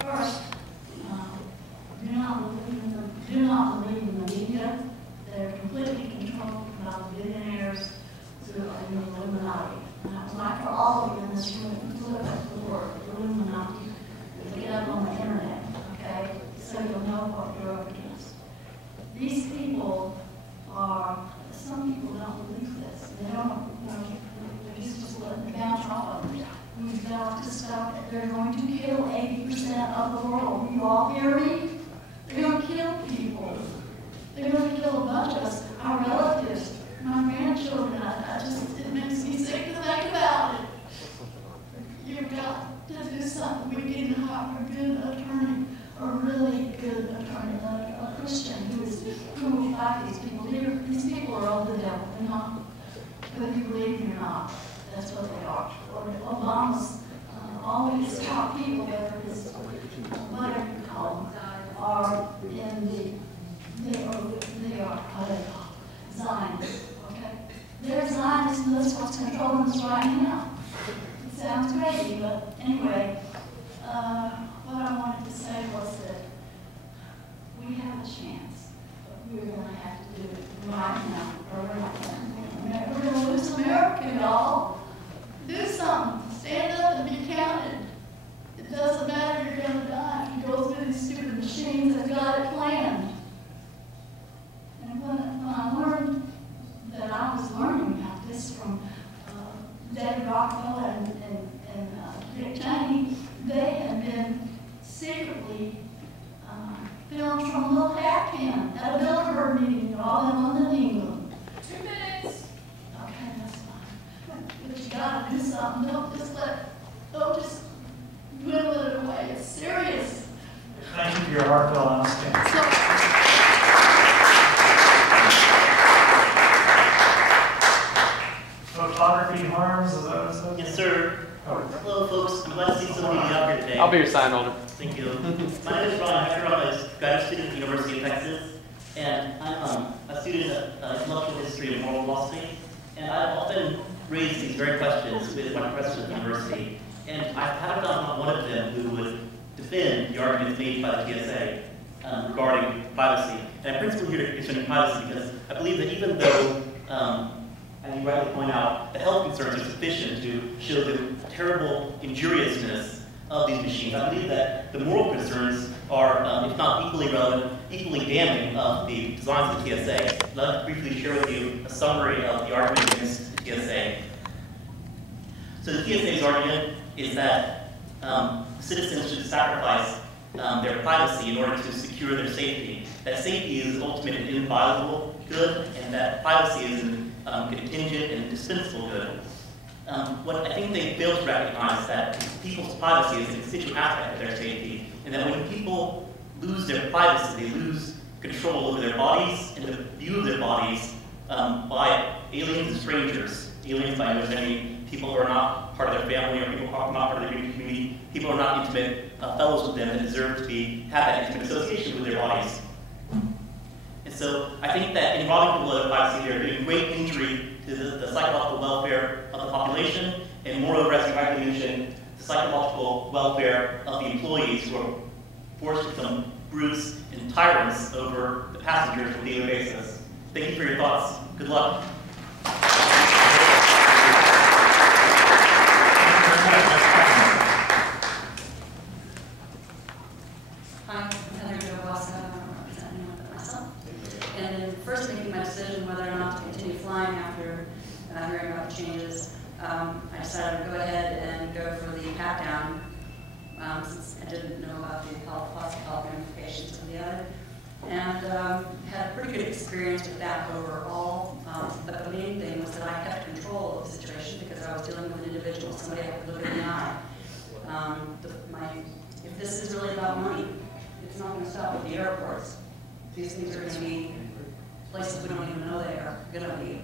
First, do not believe in the media. They're completely controlled by the billionaires through the Illuminati. And I would like for all of you in this room to look up the word Illuminati. Get up on the internet, okay? So you'll know what you're up against. These people are, some people don't believe this. They don't, they're just letting the bounce off of them. We've got to stop it. They're going to kill 80% of the world. You all hear me? They're going to kill people. They're going to kill a bunch of us, our relatives, my grandchildren. It makes me sick to think about it. You've got to do something. We need to hire a good attorney, a really good attorney, a Christian who will fight these people. These people are of the devil. They're not, whether you believe me or not, that's what they are. Obama's always taught people, whether it's whatever you call them, are in they are Zionists, okay? They're Zionists, and that's what's controlling us right now. It sounds crazy, but anyway, what I wanted to say was that we have a chance, but we're going to have to do it right now, or we're going to lose America, y'all. Do something. Stand up and be counted. It doesn't matter, you're going to die if you go through these stupid machines that got it planned. And when I learned that I was learning about this from David Rockefeller and Dick Cheney, they had been secretly filmed from a little hat pin at a Bilderberg meeting, all in London, England. 2 minutes. Okay, that's fine. But you gotta do something. Don't just whittle it away. It's serious. Thank you for your heartfelt honesty. Photography harms, is that what it says? Yes, sir. Oh. Hello, folks. I'm glad to see so many of you out here today. I'll be your sign holder. Thank you. My name is Ron. I'm a graduate student at the University of Texas, and I'm a student of intellectual history and moral philosophy. And I've often raised these very questions with my professors at the university, and I haven't found one of them who would defend the arguments made by the TSA regarding privacy. And I'm principally here to defend privacy because I believe that even though, as you rightly point out, the health concerns are sufficient to show the terrible injuriousness of these machines, I believe that the moral concerns are, if not equally relevant, equally damning of the designs of the TSA. I'd like to briefly share with you a summary of the argument against the TSA. So the TSA's argument is that citizens should sacrifice their privacy in order to secure their safety. That safety is ultimate and inviolable good, and that privacy is a contingent and indispensable good. What I think they fail to recognize is that people's privacy is a constituent aspect of their safety, and that when people lose their privacy, they lose control over their bodies and the view of their bodies by aliens and strangers. Aliens, by which I mean people who are not part of their family or people who are not part of their community, people who are not intimate fellows with them that deserve to have that intimate association with their bodies. And so I think that in robbing people of privacy, they're doing great injury to the psychological welfare of the population, and moreover, as you rightly mentioned, the psychological welfare of the employees who are forced to become brutes and tyrants over the passengers on a daily basis. Thank you for your thoughts. Good luck. Hi, I'm Heather Jo Bossa, representing myself. And in first making my decision whether or not to continue flying after hearing about the changes, I decided to go ahead and go for the pat-down, since I didn't know about the possible health ramifications of the other. And had a pretty good experience with that overall. But the main thing was that I kept control of the situation because I was dealing with an individual, somebody I could look in the eye. If this is really about money, it's not going to stop at the airports. These things are going to be places we don't even know they are going to be.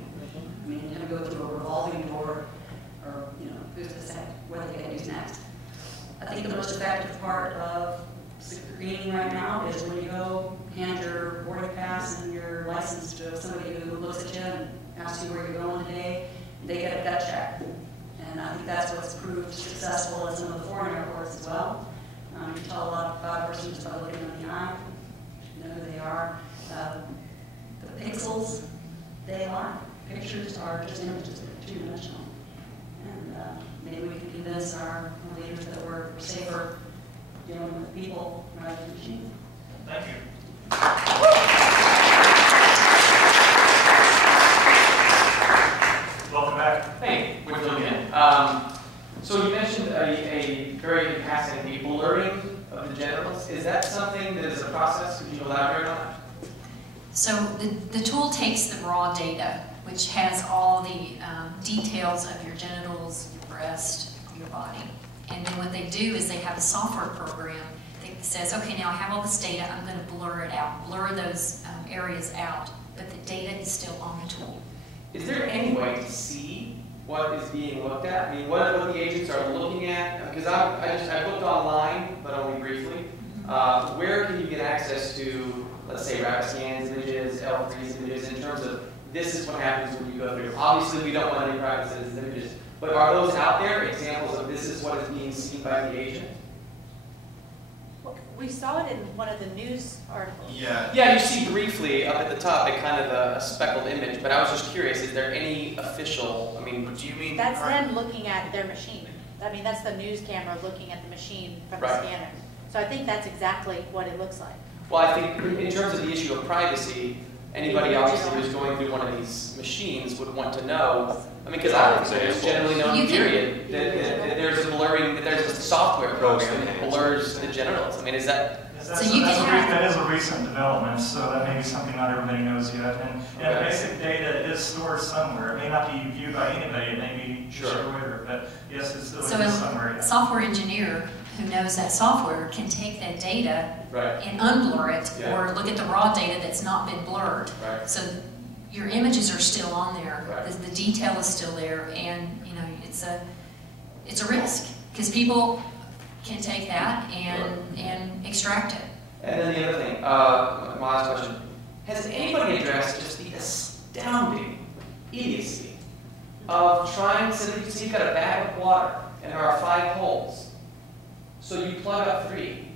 I mean, you're going to go through a revolving door, or, who's to say where they get used next. I think the most effective part of screening right now is when you go hand your boarding pass and your license to somebody who looks at you and asks you where you're going today, they get a gut check. And I think that's what's proved successful in some of the foreign airports as well. dealing with people rather than machines. Thank you. Welcome back. Hey, Whitfield again. So you mentioned a very fascinating blurring of the genitals. Is that something that is a process? Could you elaborate on that? So the tool takes the raw data, which has all the details of your genitals, your breast, your body. And then what they do is they have a software program that says, okay, now I have all this data, I'm going to blur it out, blur those areas out, but the data is still on the tool. Is there any way to see what is being looked at? I mean, what the agents are looking at? Because I looked online, but only briefly. Where can you get access to, let's say, Rapiscan's images, L3's images, in terms of this is what happens when you go through? Obviously, we don't want any private citizens' images, but are those out there, examples of this is what is being seen by the agent? We saw it in one of the news articles. Yeah, you see briefly up at the top a kind of a speckled image, but I was just curious, is there any official, I mean, do you mean? That's them looking at their machine. I mean, that's the news camera looking at the machine from the Right. scanner. So I think that's exactly what it looks like. Well, I think in terms of the issue of privacy, anybody obviously who's going through one of these machines would want to know. I mean, because there's generally known You can- period that there's a blurring, that there's a software program that blurs the genitals. I mean, is that? So you can have- That is a recent development, so that may be something not everybody knows yet. And Okay. basic data is stored somewhere. It may not be viewed by anybody, it may be Sure. Twitter, but yes, it's still So in a somewhere. software engineer who knows that software can take that data Right. and unblur it, Yeah. or look at the raw data that's not been blurred. Right. So your images are still on there, Right. the detail is still there, and you know it's a risk because people can take that and extract it. And then the other thing, my last question, has anybody addressed just the astounding idiocy of trying to, so you've got a bag of water and there are 5 holes. So you plug up 3,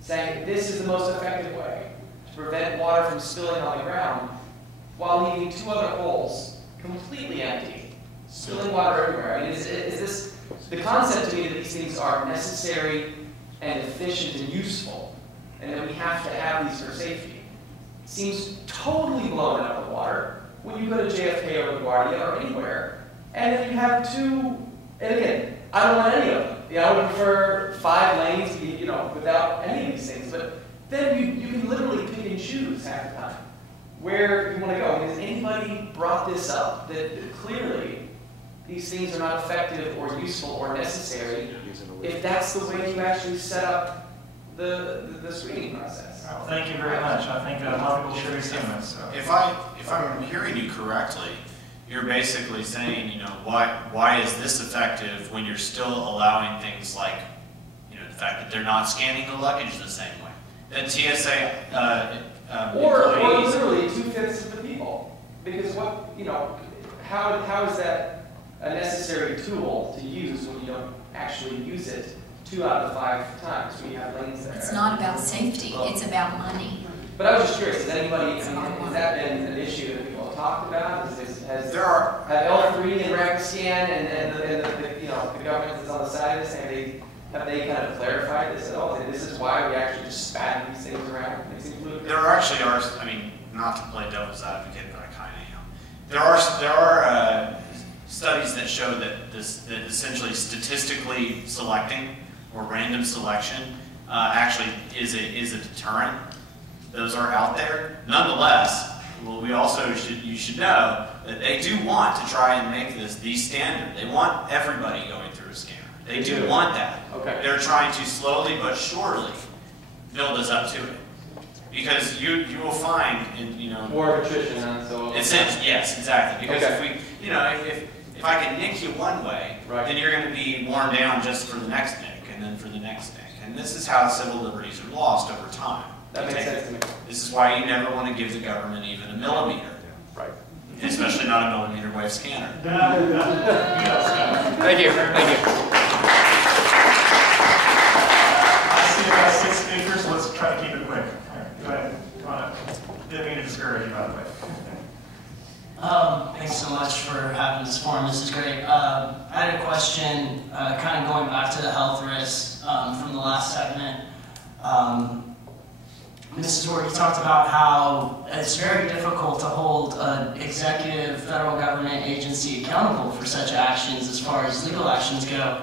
saying this is the most effective way to prevent water from spilling on the ground, while leaving 2 other holes completely empty, spilling water everywhere. I mean, is this, the concept to me that these things are necessary and efficient and useful, and that we have to have these for safety, seems totally blown out of the water when you go to JFK or LaGuardia or anywhere, and then you have 2, and again, I don't want any of them. You know, I would prefer 5 lanes, you know, without any of these things, but then you can literally pick and choose half the time where you want to go. I mean, has anybody brought this up, that clearly these things are not effective or useful or necessary if that's the way you actually set up the screening process? Well, thank you very much. I think a lot of people share your sentiments. So. If I'm hearing you correctly, you're basically saying, you know, why is this effective when you're still allowing things like, you know, the fact that they're not scanning the luggage the same way, that TSA Or employees. literally 2/5 of the people, because what, you know, how is that a necessary tool to use when you don't actually use it 2 out of the 5 times when you have lanes there? It's not about safety, it's about money. But I was just curious, has anybody, I mean, has that been an issue that people have talked about? Has There are. have L3 and Rapiscan and the you know, the government that's on the side of this, have they kind of clarified this at all? That this is why we actually just spat these things around? There actually are, I mean, not to play devil's advocate, but I kind of am. There are studies that show that that essentially statistically selecting or random selection actually is a deterrent. Those are out there. Nonetheless, well, you should know that they do want to try and make this the standard. They want everybody going through a scanner. They do want that. Okay. They're trying to slowly but surely build us up to it. Because you will find, you know, More of attrition, and so. yes, exactly. Because Okay. if we, you know, if I can nick you one way, Right. then you're going to be worn down just for the next nick, and then for the next nick. And this is how civil liberties are lost over time. That makes sense to me. This is why you never want to give the government even a millimeter, Right. especially not a millimeter wave scanner. Thank you. Thank you. I see about 6 speakers. Let's try to keep it quick. All right, go ahead. Come on up. Didn't mean to discourage you, by the way. Thanks so much for having this forum. This is great. I had a question, kind of going back to the health risks from the last segment. Mrs. Ward, you talked about how it's very difficult to hold an executive federal government agency accountable for such actions as far as legal actions go.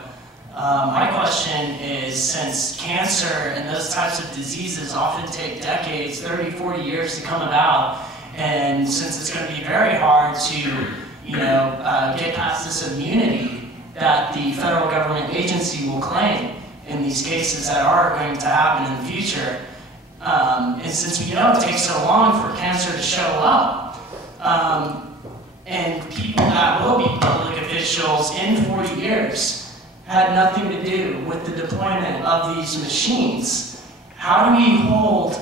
My question is, since cancer and those types of diseases often take decades, 30, 40 years to come about, and since it's going to be very hard to, get past this immunity that the federal government agency will claim in these cases that are going to happen in the future, and since we know it takes so long for cancer to show up, and people that will be public officials in 40 years had nothing to do with the deployment of these machines, how do we hold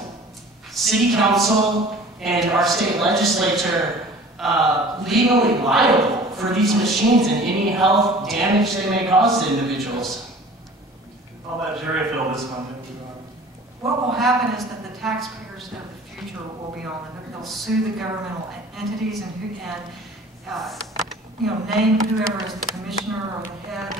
city council and our state legislature legally liable for these machines and any health damage they may cause to individuals? I'll let Jerry fill this one. What will happen is that the taxpayers of the future will be on them. They'll sue the governmental entities and name whoever is the commissioner or the head,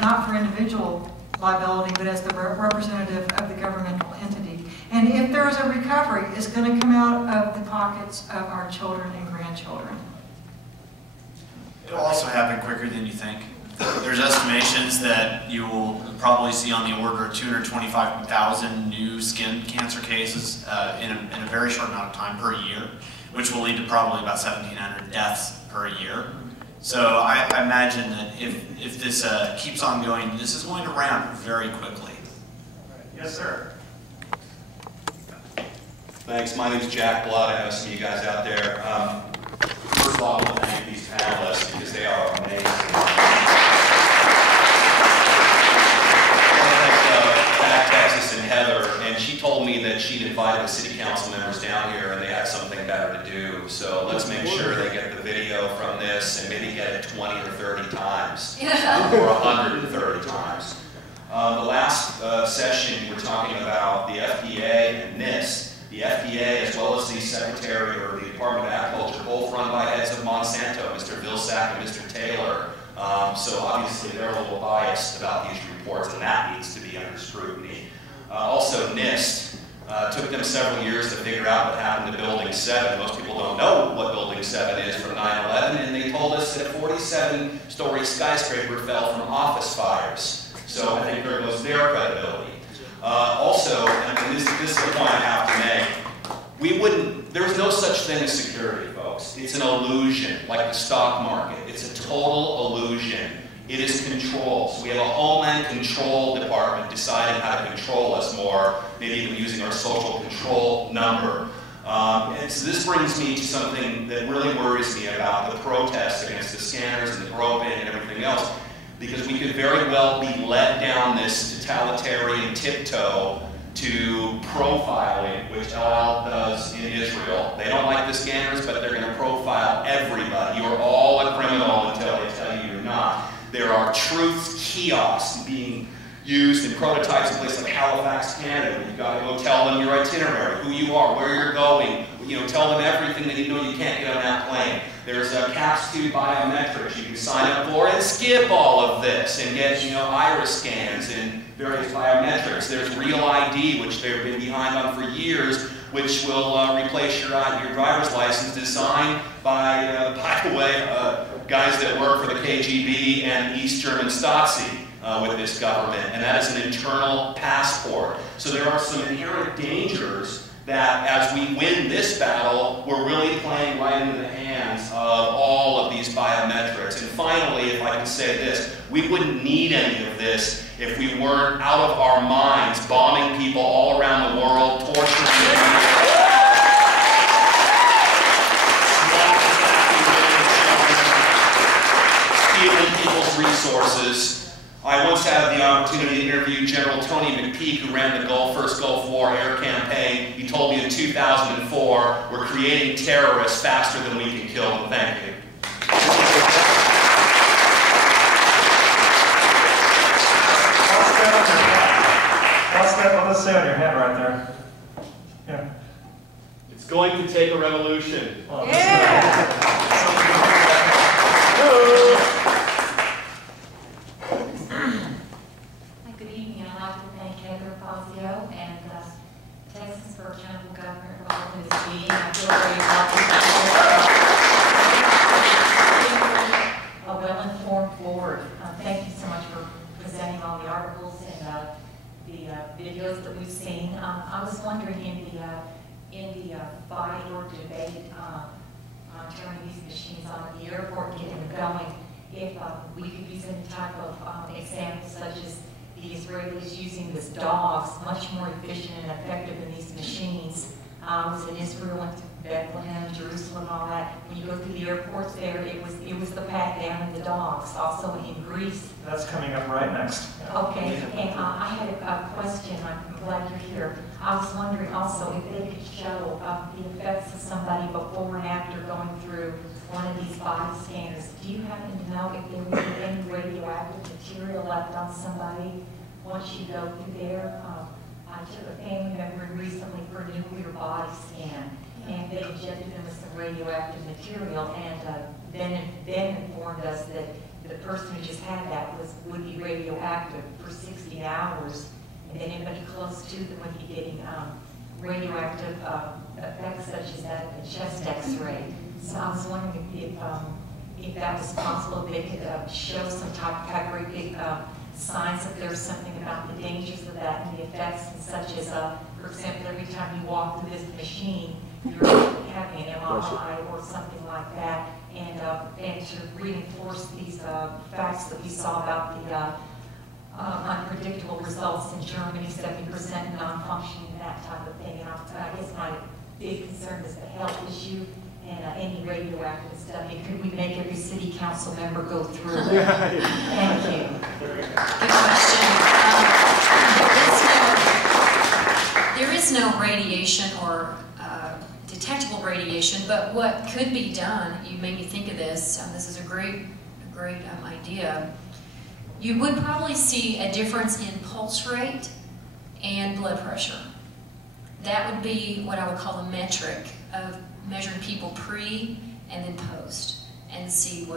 not for individual liability, but as the representative of the governmental entity. And if there is a recovery, it's going to come out of the pockets of our children and grandchildren. It'll also happen quicker than you think. There's estimations that you will probably see on the order of 225,000 new skin cancer cases in a very short amount of time per year, which will lead to probably about 1,700 deaths per year. So I imagine that if this keeps on going, this is going to ramp very quickly. Yes, sir. Thanks. My name is Jack Blood. I know some of you guys out there. First of all, I want to thank these panelists because they are amazing. Back Texas and Heather, and she told me that she'd invited the city council members down here and they had something better to do. So let's make sure they get the video from this and maybe get it 20 or 30 times or 130 times. The last session, we were talking about the FDA and NIST. The FDA, as well as the Secretary or the Department of Agriculture, both run by heads of Monsanto, Mr. Vilsack and Mr. Taylor. So obviously they're a little biased about these reports, and that needs to be under scrutiny. Also, NIST took them several years to figure out what happened to Building 7. Most people don't know what Building 7 is from 9/11, and they told us that a 47-story skyscraper fell from office fires. So I think there goes their credibility. Also, and this is the point I have to make, there's no such thing as security, folks. It's an illusion, like the stock market. It's a total illusion. It is control. So we have a Homeland Control Department deciding how to control us more, maybe even using our social control number. And so this brings me to something that really worries me about the protests against the scanners and the groping and everything else. Because we could very well be led down this totalitarian tiptoe to profiling, which El Al does in Israel. They don't like the scanners, but they're going to profile everybody. You're all a criminal until they tell you you're not. There are truth kiosks being used in prototypes in places like Halifax, Canada. You've got to go tell them your itinerary, who you are, where you're going. Tell them everything that you know you can't get on that plane. There's CAPS 2 biometrics you can sign up for and skip all of this and get iris scans and various biometrics. There's Real ID, which they've been behind on for years, which will replace your driver's license, designed by the way, guys that work for the KGB and East German Stasi. With this government, and that is an internal passport. So there are some inherent dangers that as we win this battle, we're really playing right into the hands of all of these biometrics. And finally, if I can say this, we wouldn't need any of this if we weren't out of our minds, bombing people all around the world, torturing them. Stealing people's resources. I once had the opportunity to interview General Tony McPeak, who ran the first Gulf War air campaign. He told me in 2004, we're creating terrorists faster than we can kill them. Thank you. What's say on your head right there? Yeah. It's going to take a revolution. Oh, Yeah! Good evening. I'd like to thank Heather Fazio and Texas for Accountable Government for holding this meeting. I feel very a well-informed board. Thank you so much for presenting all the articles and the videos that we've seen. I was wondering in the fight or debate on turning these machines on at the airport and getting them going, if we could use any type of example such as the Israelis using these dogs, much more efficient and effective than these machines. I was in Israel, went to Bethlehem, Jerusalem, all that. When you go through the airports there, it was the pat down of the dogs. Also in Greece. That's coming up right next. Yeah. Okay, and I had a question. I'm glad you're here. I was wondering also if they could show the effects of somebody before and after going through one of these body scanners. Do you happen to know if there would be any radioactive material left on somebody once you go through there? I took a family member recently for a nuclear body scan, and they injected them with some radioactive material, and then informed us that the person who just had that would be radioactive for 60 hours, and then anybody close to them would be getting radioactive effects such as that of the chest X-ray. So I was wondering if that was possible, if they could show some type of very big signs that there's something about the dangers of that and the effects, and such as, for example, every time you walk through this machine, you're having an MRI or something like that, and to reinforce these facts that we saw about the unpredictable results in Germany, 70% non-functioning, that type of thing. And I guess my big concern is the health issue and any radioactive study. Could we make every city council member go through it? Thank you. Good question. There is no radiation or detectable radiation, but what could be done, you made me think of this, this is a great idea. You would probably see a difference in pulse rate and blood pressure. That would be what I would call a metric of measuring people pre and then post, and see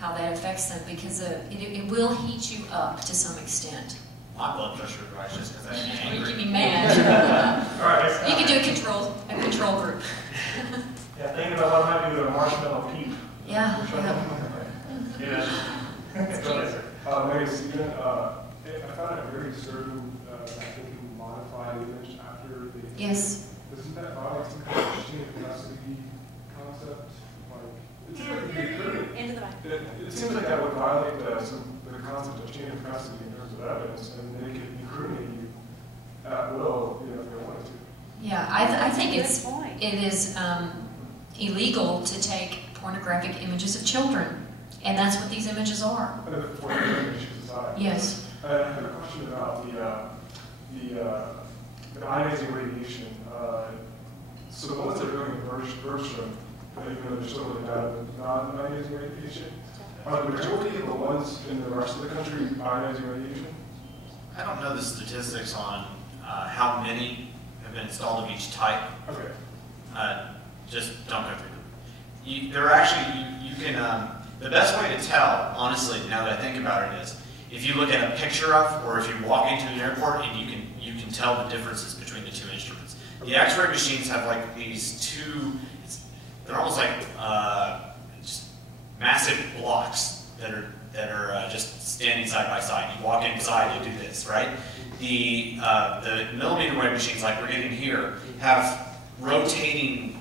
how that affects them, because it will heat you up to some extent. My blood pressure would rise just because I'm You angry. get me mad. All right. You can do a control group. Yeah, thinking about what I might do with a marshmallow peep. Yeah. Yeah. Go ahead, sir. My name is Stephen. I found it very disturbing that they can modify the image after they. Yes. Isn't that violate some kind of chain of custody concept? Like, it seems like it seems like that would violate the concept of chain of custody in terms of evidence, and they could incriminate you at will, if they wanted to. Yeah, I think it is illegal to take pornographic images of children, and that's what these images are. Yes. I have a question about the ionizing radiation. So the ones that are doing Bergstrom, even though they're still really bad with non-ionizing radiation, are the majority of the ones in the rest of the country ionizing radiation? I don't know the statistics on how many have been installed of each type. Okay. Just don't go through them. They're actually, you can, the best way to tell, honestly, now that I think about it, is if you look at a picture of, or if you walk into an airport and you can tell the differences between the two instruments. The X-ray machines have like these two, they're almost like just massive blocks that are just standing side by side. You walk inside, you do this, right? The millimeter wave machines, like we're getting here, have rotating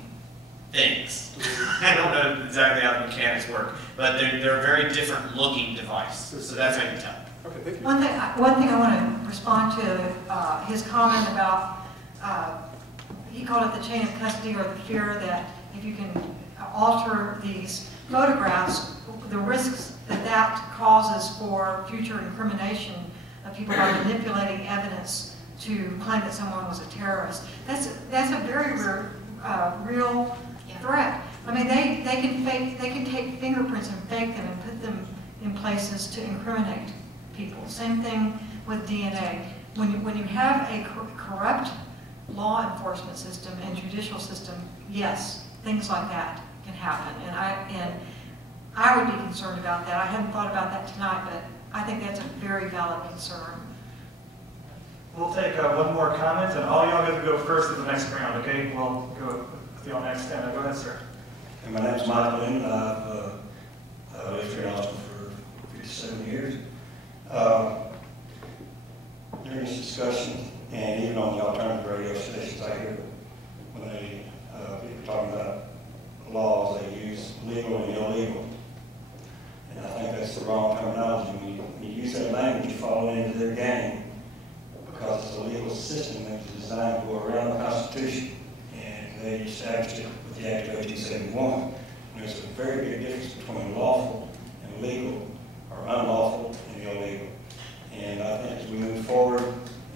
things. I don't know exactly how the mechanics work, but they're a very different looking device. So that's how you tell. Okay, thank you. One thing I want to respond to his comment about, he called it the chain of custody, or the fear that if you can alter these photographs, the risks that causes for future incrimination of people by manipulating evidence to claim that someone was a terrorist. That's a very real threat. I mean, they can take fingerprints and fake them and put them in places to incriminate people. Same thing with DNA. When you have a corrupt law enforcement system and judicial system, yes, things like that can happen. And I would be concerned about that. I hadn't thought about that tonight, but I think that's a very valid concern. We'll take one more comment, and all y'all get to go first at the next round, okay? We'll go with y'all next. And go ahead, sir. And my name's Michael Lynn. I've lived here in Austin for 57 years. During this discussion, and even on the alternative radio stations, I hear when they people talking about laws, they use legal and illegal. And I think that's the wrong terminology. When you use that language, you fall into their game because it's a legal system that was designed to go around the Constitution. And they established it with the Act of 1871. And there's a very big difference between lawful and legal, or unlawful and illegal. And I think as we move forward,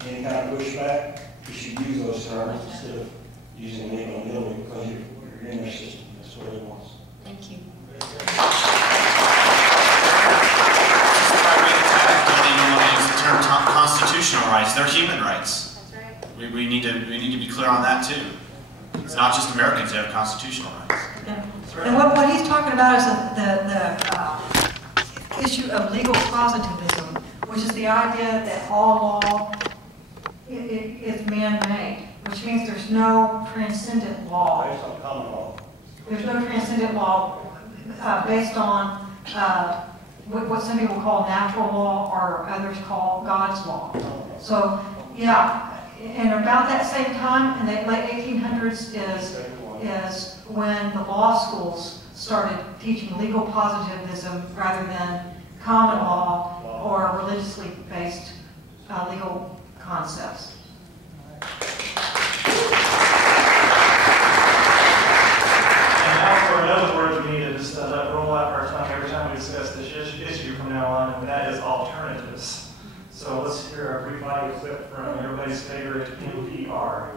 any kind of pushback, we should use those terms instead of using legal and illegal because you're in their system. That's what it wants. Thank you. Constitutional rights, they're human rights. That's right. We need to be clear on that too. It's not just Americans who have constitutional rights. Yeah. And what he's talking about is the issue of legal positivism, which is the idea that all law is man-made, which means there's no transcendent law. Based on common law. There's no transcendent law based on what some people call natural law or others call God's law. So, yeah, and about that same time, in the late 1800s, is when the law schools started teaching legal positivism rather than common law or religiously based legal concepts. And now for another word we need to just roll out our tongue every time we discuss this issue from now on, and that is alternatives. So let's hear a brief audio clip from everybody's favorite NPR.